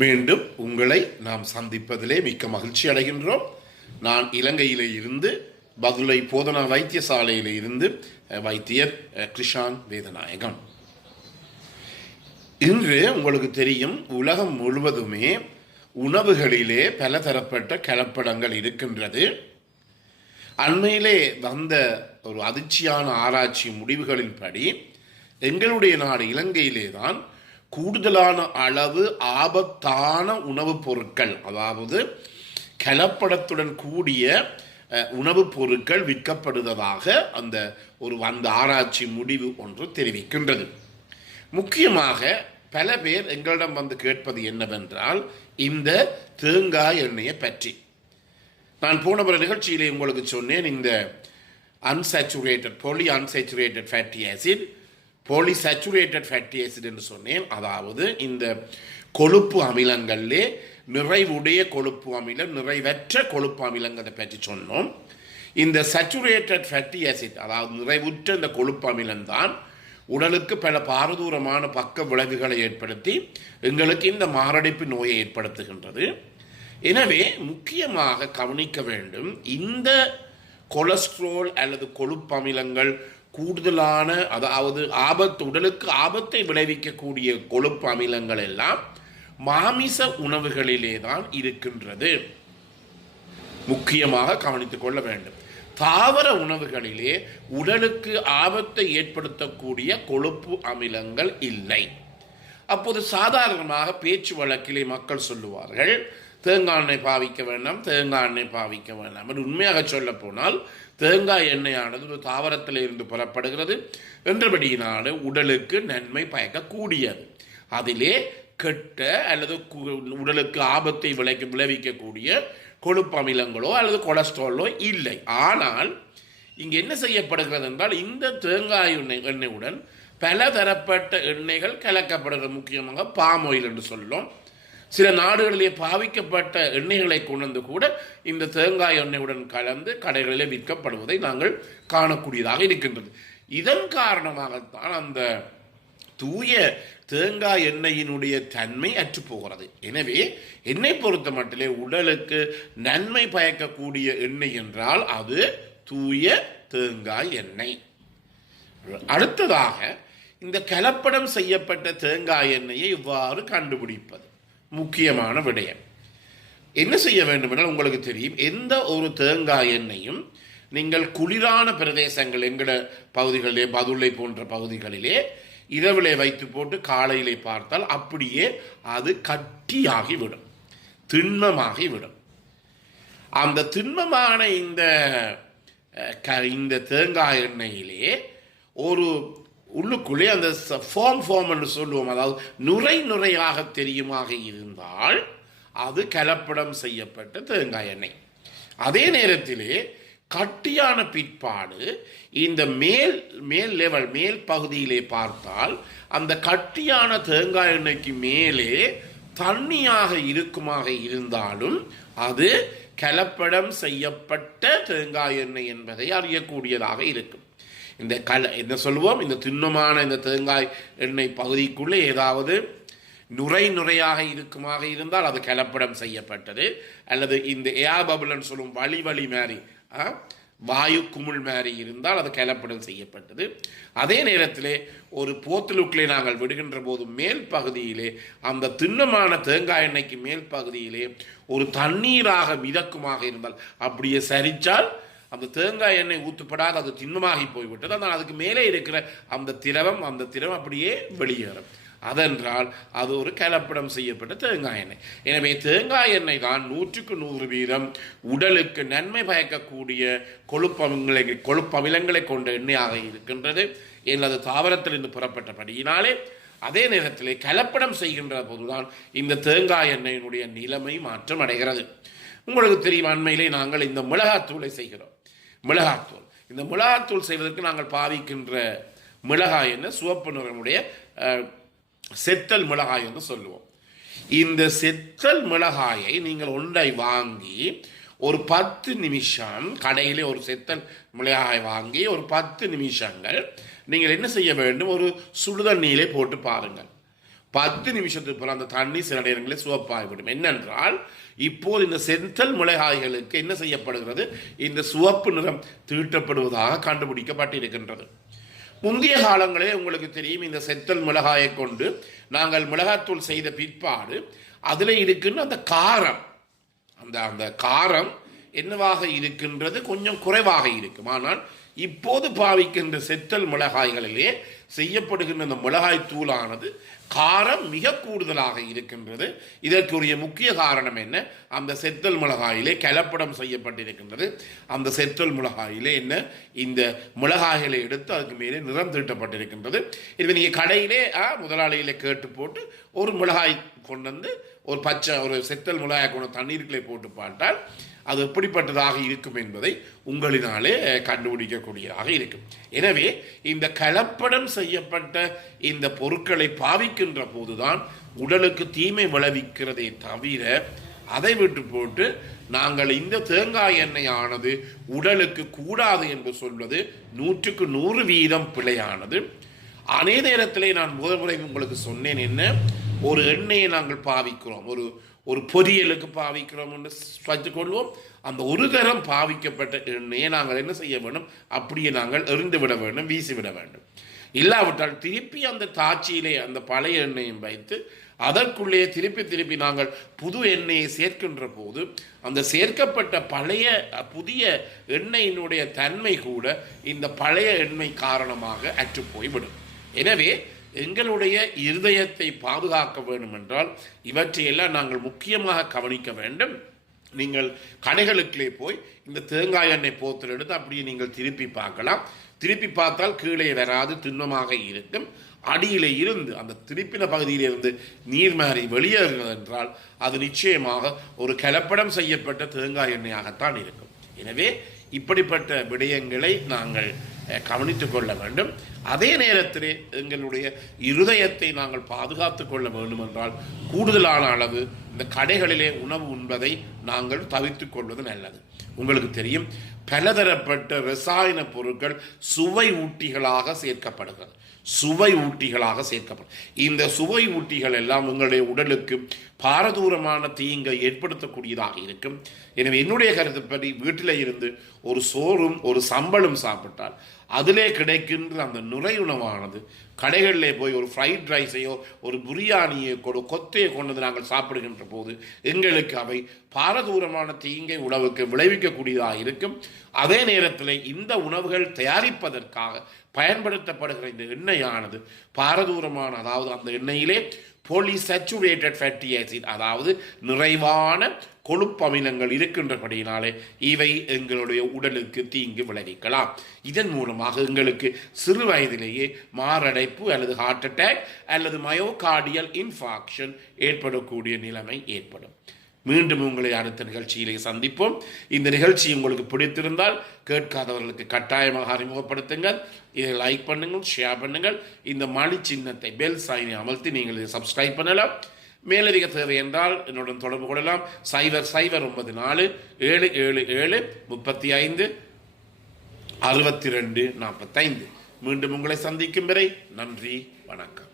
மீண்டும் உங்களை நாம் சந்திப்பதிலே மிக்க மகிழ்ச்சி அடைகின்றோம். நான் இலங்கையிலே இருந்து பதுளை போதனா வைத்தியசாலையில் இருந்து வைத்தியர் கிருஷான் வேதநாயகம். இன்று உங்களுக்கு தெரியும் உலகம் முழுவதுமே உணவுகளிலே பலதரப்பட்ட கலப்படங்கள் இருக்கின்றது. அண்மையிலே வந்த ஒரு அதிர்ச்சியான ஆராய்ச்சி முடிவுகளின்படி எங்களுடைய நாடு இலங்கையிலே தான் கூடுதலான அளவு ஆபத்தான உணவுப் பொருட்கள் அதாவது கலப்படத்துடன் கூடிய உணவுப் பொருட்கள் விற்கப்படுவதாக அந்த ஒரு அந்த ஆராய்ச்சி முடிவு ஒன்று தெரிவிக்கின்றது. முக்கியமாக பல பேர் எங்களிடம் வந்து கேட்பது என்னவென்றால் இந்த தேங்காய் எண்ணெயை பற்றி. நான் போன முறை நிகழ்ச்சியிலே உங்களுக்கு சொன்னேன் இந்த unsaturated poly unsaturated fatty acid polysaturated fatty acid என்று சொன்னேன். அதாவது இந்த கொழுப்பு அமிலங்களிலே நிறைவுடைய கொழுப்பு அமிலம் நிறைவற்ற கொழுப்பு அமிலங்களை பற்றி சொன்னோம். இந்த சச்சுரேட்டட் ஃபேட்டி ஆசிட் அதாவது நிறைவுற்ற இந்த கொழுப்பு அமிலம் தான் உடலுக்கு பல பாரதூரமான பக்க விளைவுகளை ஏற்படுத்தி எங்களுக்கு இந்த மாரடைப்பு நோயை ஏற்படுத்துகின்றது. எனவே முக்கியமாக கவனிக்க வேண்டும் இந்த கொலஸ்ட்ரோல் அல்லது கொழுப்பு அமிலங்கள் கூடுதலான அதாவது ஆபத்து உடலுக்கு ஆபத்தை விளைவிக்கக்கூடிய கொழுப்பு அமிலங்கள் எல்லாம் மாமிச உணவுகளிலே தான் இருக்கின்றது. முக்கியமாக கவனித்துக் கொள்ள வேண்டும். தாவர உணவுகளிலே உடலுக்கு ஆபத்தை ஏற்படுத்தக்கூடிய கொழுப்பு அமிலங்கள் இல்லை. அப்போது சாதாரணமாக பேச்சு வழக்கிலே மக்கள் சொல்லுவார்கள் தேங்காய் எண்ணெய் பாவிக்க வேண்டாம் தேங்காய் எண்ணெய் பாவிக்க வேண்டாம். என்று உண்மையாக சொல்ல போனால் தேங்காய் எண்ணெயானது ஒரு தாவரத்தில் இருந்து புறப்படுகிறது. என்றபடியினால உடலுக்கு நன்மை பயக்கக்கூடியது. அதிலே கெட்ட அல்லது உடலுக்கு ஆபத்தை விளைக்க விளைவிக்கக்கூடிய கொழுப்பு அமிலங்களோ அல்லது கொலஸ்ட்ராலோ இல்லை. ஆனால் இங்கே என்ன செய்யப்படுகிறது என்றால் இந்த தேங்காய் எண்ணெய் எண்ணெயுடன் பல தரப்பட்ட எண்ணெய்கள் கலக்கப்படுகிறது. முக்கியமாக பாம் ஆயில் என்று சொல்லும் சில நாடுகளிலே பாவிக்கப்பட்ட எண்ணெய்களை கொண்டு கூட இந்த தேங்காய் எண்ணெயுடன் கலந்து கடைகளிலே விற்கப்படுவதை நாங்கள் காணக்கூடியதாக இருக்கின்றது. இதன் காரணமாகத்தான் அந்த தூய தேங்காய் எண்ணெயினுடைய தன்மை அற்றுப்போகிறது. எனவே எண்ணெய் பொறுத்த மட்டிலே உடலுக்கு நன்மை பயக்கக்கூடிய எண்ணெய் என்றால் அது தூய தேங்காய் எண்ணெய். அடுத்ததாக இந்த கலப்படம் செய்யப்பட்ட தேங்காய் எண்ணெயை இவ்வாறு கண்டுபிடிப்பது. முக்கியமான விடயம். என்ன செய்ய வேண்டும் என்றால் உங்களுக்கு தெரியும் எந்த ஒரு தேங்காய் எண்ணெயும் நீங்கள் குளிரான பிரதேசங்கள் எங்கட பகுதிகளிலே பதுளை போன்ற பகுதிகளிலே இரவிலே வைத்து போட்டு காலையிலே பார்த்தால் அப்படியே அது கட்டியாகி விடும் விடும் அந்த திண்மமான இந்த க- இந்த தேங்காய் எண்ணெயிலே ஒரு உள்ளுக்குள்ளே அந்த ஃபார்ம் ஃபார்ம் என்று சொல்லுவோம். அதாவது நுரை நுரையாக தெரியுமாக இருந்தால் அது கலப்படம் செய்யப்பட்ட தேங்காய் எண்ணெய். அதே நேரத்திலே கட்டியான பிற்பாடு இந்த மேல் மேல் லெவல் மேல் பகுதியிலே பார்த்தால் அந்த கட்டியான தேங்காய் எண்ணெய்க்கு மேலே தண்ணியாக இருக்குமாக இருந்தாலும் அது கலப்படம் செய்யப்பட்ட தேங்காய் எண்ணெய் என்பதை அறியக்கூடியதாக இருக்கும். இந்த கல என்ன சொல்லுவோம்? இந்த திண்ணமான இந்த தேங்காய் எண்ணெய் பகுதிக்குள்ளே ஏதாவது நுரை நுரையாக இருக்குமாக இருந்தால் அது கலப்படம் செய்யப்பட்டது. அல்லது இந்த ஏர் பபுலன்னு சொல்லும் வழி வழி மாதிரி வாயு குமிழ் மாதிரி இருந்தால் அது கலப்படம் செய்யப்பட்டது. அதே நேரத்தில் ஒரு போத்தலுக்குள்ளே நாங்கள் விடுகின்ற போது மேல் பகுதியிலே அந்த திண்ணமான தேங்காய் எண்ணெய்க்கு மேல் பகுதியிலே ஒரு தண்ணீராக மிதக்குமாக இருந்தால் அப்படியே சரிச்சால் அந்த தேங்காய் எண்ணெய் ஊற்றப்படாத அது திண்மமாகி போய்விட்டது. ஆனால் அதுக்கு மேலே இருக்கிற அந்த திரவம் அந்த திரவம் அப்படியே வெளியேறும். அதென்றால் அது ஒரு கலப்படம் செய்யப்பட்ட தேங்காய் எண்ணெய். எனவே தேங்காய் எண்ணெய் தான் நூற்றுக்கு நூறு வீதம் உடலுக்கு நன்மை பயக்கக்கூடிய கொழுப்பமிலங்களை கொழுப்பமிலங்களை கொண்ட எண்ணெயாக இருக்கின்றது எனது தாவரத்திலிருந்து புறப்பட்டபடியினாலே அதே நேரத்தில் கலப்படம் செய்கின்ற போதுதான் இந்த தேங்காய் எண்ணெயினுடைய நிலைமை மாற்றம் அடைகிறது. உங்களுக்கு தெரியும் அண்மையிலே நாங்கள் இந்த மிளகாத்தூளை செய்கிறோம். மிளகாத்தூள். இந்த மிளகாத்தூள் செய்வதற்கு நாங்கள் பாவிக்கின்ற மிளகாய் என்ன? சிவப்பு நிறமுடைய செத்தல் மிளகாய் என்று சொல்லுவோம். இந்த செத்தல் மிளகாயை நீங்கள் ஒன்றை வாங்கி ஒரு பத்து நிமிஷம் கடையிலே ஒரு செத்தல் மிளகாய் வாங்கி ஒரு பத்து நிமிஷங்கள் நீங்கள் என்ன செய்ய வேண்டும்? ஒரு சுடுதண்ணியிலே போட்டு பாருங்கள். பத்து நிமிஷத்துக்கு பிறகு அந்த தண்ணி சில நேரங்களில் சிவப்பாகிவிடும் என்னென்றால் இப்போது இந்த செந்தல் மிளகாய்களுக்கு என்ன செய்யப்படுகிறது? இந்த சிவப்பு நிறம் தீட்டப்படுவதாக கண்டுபிடிக்கப்பட்டிருக்கின்றது. முந்தைய காலங்களே உங்களுக்கு தெரியும் இந்த செத்தல் மிளகாயை கொண்டு நாங்கள் மிளகாத்தூள் செய்த பிற்பாடு அதில் இருக்கின்ற அந்த காரம் அந்த அந்த காரம் என்னவாக இருக்கின்றது? கொஞ்சம் குறைவாக இருக்கும். ஆனால் இப்போது பாவிக்கின்ற செத்தல் மிளகாய்களிலே செய்யப்படுகின்ற அந்த மிளகாய் தூளானது காரம் மிக கூடுதலாக இருக்கின்றது. இதற்குரிய முக்கிய காரணம் என்ன? அந்த செத்தல் மிளகாயிலே கலப்படம் செய்யப்பட்டிருக்கின்றது. அந்த செத்தல் மிளகாயிலே என்ன? இந்த மிளகாய்களை எடுத்து அதுக்கு மேலே நிறம் தீட்டப்பட்டிருக்கின்றது. இது நீங்கள் கடையிலே ஆ, கேட்டு போட்டு ஒரு மிளகாய் கொண்டு வந்து ஒரு பச்சை ஒரு செத்தல் மிளகாய் கொண்டு தண்ணீருக்குள்ளே போட்டு பார்த்தால் அது எப்படிப்பட்டதாக இருக்கும் என்பதை உங்களினாலே கண்டுபிடிக்கக்கூடியதாக இருக்கும். எனவே இந்த கலப்படம் செய்யப்பட்ட இந்த பொருட்களை பாவிக்கின்ற போதுதான் உடலுக்கு தீமை விளைவிக்கிறதே தவிர அதை விட்டு போட்டு நாங்கள் இந்த தேங்காய் எண்ணெய் ஆனது உடலுக்கு கூடாது என்று சொல்வது நூற்றுக்கு நூறு வீதம் பிழையானது. அதே நேரத்திலே நான் முதல் முறை உங்களுக்கு சொன்னேன் என்ன ஒரு எண்ணெயை நாங்கள் பாவிக்கிறோம். ஒரு ஒரு பொரியலுக்கு பாவிக்கிறோம் என்று வச்சுக்கொள்வோம் அந்த ஒரு தரம் பாவிக்கப்பட்ட எண்ணெயை நாங்கள் என்ன செய்ய வேண்டும்? அப்படியே நாங்கள் எறிந்து விட வேண்டும் வீசிவிட வேண்டும். இல்லாவிட்டால் திருப்பி அந்த தாட்சியிலே அந்த பழைய எண்ணெயும் வைத்து அதற்குள்ளே திருப்பி திருப்பி நாங்கள் புது எண்ணெயை சேர்க்கின்ற போது அந்த சேர்க்கப்பட்ட பழைய புதிய எண்ணெயினுடைய தன்மை கூட இந்த பழைய எண்ணெய் காரணமாக அற்று போய்விடும் எனவே எங்களுடைய இருதயத்தை பாதுகாக்க வேண்டுமென்றால் இவற்றையெல்லாம் நாங்கள் முக்கியமாக கவனிக்க வேண்டும். நீங்கள் கடைகளுக்குள்ளே போய் இந்த தேங்காய் எண்ணெய் போத்தல் எடுத்து அப்படியே நீங்கள் திருப்பி பார்க்கலாம். திருப்பி பார்த்தால் கீழே வராது திண்ணமாக இருக்கும். அடியிலே இருந்து அந்த திருப்பின பகுதியிலிருந்து நீர் மாறி வெளியேறுகிறது என்றால் அது நிச்சயமாக ஒரு கலப்படம் செய்யப்பட்ட தேங்காய் எண்ணெயாகத்தான் இருக்கும். எனவே இப்படிப்பட்ட விடயங்களை நாங்கள் அஹ், கவனித்துக் கொள்ள வேண்டும். அதே நேரத்திலே எங்களுடைய இருதயத்தை நாங்கள் பாதுகாத்துக் கொள்ள வேண்டும் என்றால் கூடுதலான அளவு இந்த கடைகளிலே உணவு உண்பதை நாங்கள் தவிர்த்துக் கொள்வது நல்லது. உங்களுக்கு தெரியும் பலதரப்பட்ட ரசாயன பொருட்கள் சுவை ஊட்டிகளாக சேர்க்கப்படுகிறது. சுவை ஊட்டிகளாக சேர்க்கப்படும். இந்த சுவை ஊட்டிகள் எல்லாம் உங்களுடைய உடலுக்கு பாரதூரமான தீங்கை ஏற்படுத்தக்கூடியதாக இருக்கும். எனவே என்னுடைய கருத்துப்படி வீட்டில் இருந்து ஒரு சோறும் ஒரு சம்பளும் சாப்பிட்டால் அதிலே கிடைக்கின்ற அந்த நுரையுணவானது கடைகளிலே போய் ஒரு ஃப்ரைட் ரைஸையோ ஒரு பிரியாணியை கொடு கொத்தையை கொண்டு நாங்கள் சாப்பிடுகின்ற போது எங்களுக்கு அவை பாரதூரமான தீங்கை உணவுக்கு விளைவிக்கக்கூடியதாக இருக்கும். அதே நேரத்தில் இந்த உணவுகள் தயாரிப்பதற்காக பயன்படுத்தப்படுகிற இந்த எண்ணெயானது பாரதூரமான அதாவது அந்த எண்ணெயிலே polysaturated ஃபேட்டி ஆசிட் அதாவது நிறைவான கொழுப்பு அமிலங்கள் இருக்கின்றபடியினாலே இவை எங்களுடைய உடலுக்கு தீங்கு விளைவிக்கலாம். இதன் மூலமாக எங்களுக்கு சிறு வயதிலேயே மாரடைப்பு அல்லது ஹார்ட் அட்டாக் அல்லது மயோகார்டியல் இன்ஃபாக்ஷன் ஏற்படக்கூடிய நிலைமை ஏற்படும். மீண்டும் உங்களை அடுத்த நிகழ்ச்சியிலே சந்திப்போம். இந்த நிகழ்ச்சி உங்களுக்கு பிடித்திருந்தால் கேட்காதவர்களுக்கு கட்டாயமாக அறிமுகப்படுத்துங்கள். இதை லைக் பண்ணுங்கள் ஷேர் பண்ணுங்கள். இந்த மணி சின்னத்தை பெல் சைனை அமர்த்தி நீங்கள் இதை சப்ஸ்கிரைப் பண்ணலாம். மேலதிக தேவை என்றால் என்னுடன் தொடர்பு கொள்ளலாம். சைபர் சைபர் ஒன்பது நாலு ஏழு ஏழு ஏழு முப்பத்தி ஐந்து அறுபத்தி ரெண்டு நாற்பத்தைந்து. மீண்டும் உங்களை சந்திக்கும் வரை நன்றி வணக்கம்.